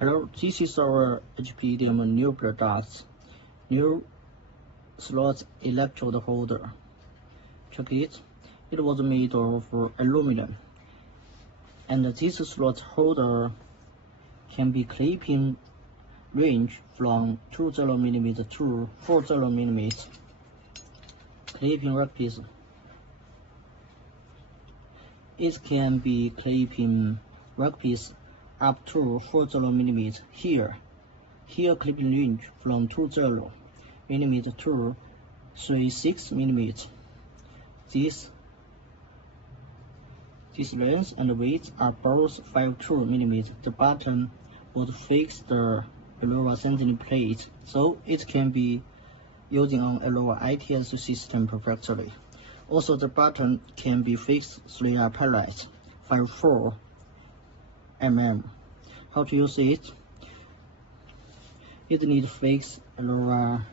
Hello, this is our HPEDM new product, new slot electrode holder. Check it. It was made of aluminum, and this slot holder can be clipping range from 20mm to 40mm. Clipping workpiece. It can be clipping workpiece up to 40mm here. Here clipping range from 20mm to 36mm. This length and weight are both 52mm. The button would fix the Erowa sensing plate, so it can be using on Erowa ITS system perfectly. Also, the button can be fixed 3R pallet, 54 mm. How to use it? It needs fixed Erowa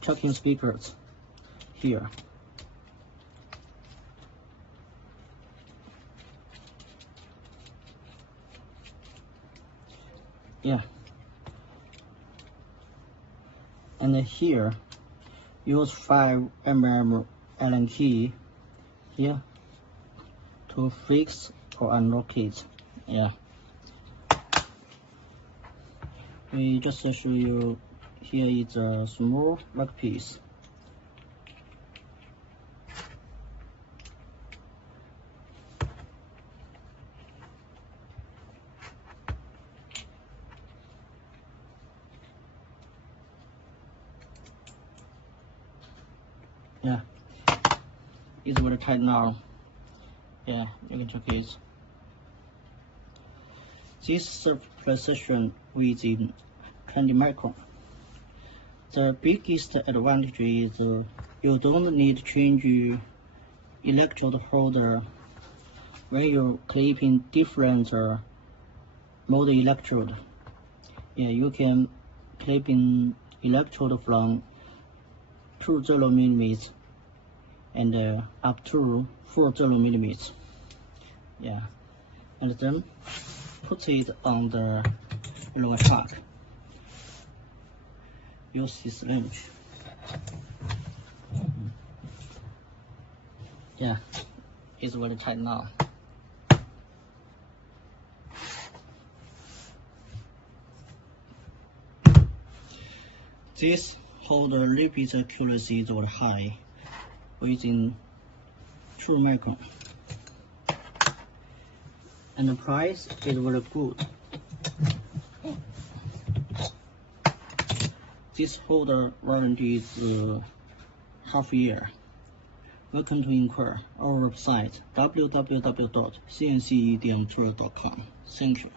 tracking speakers here. Yeah. And here, use 5 mm Allen key here to fix or unlock it. Yeah. We just show you, here is a small workpiece. Yeah, it's very tight now. Yeah, you can check it. This precision within 20 micron. The biggest advantage is you don't need to change electrode holder when you're clipping different model electrode. Yeah, you can clip in electrode from 20mm and up to 40mm. Yeah, and then put it on the Erowa truck. Use this wrench. Yeah, it's very tight now. This holder repeat accuracy is very high, within 2 micron. And the price is very good. This holder warranty is half a year. Welcome to inquire our website www.cncedmtool.com. Thank you.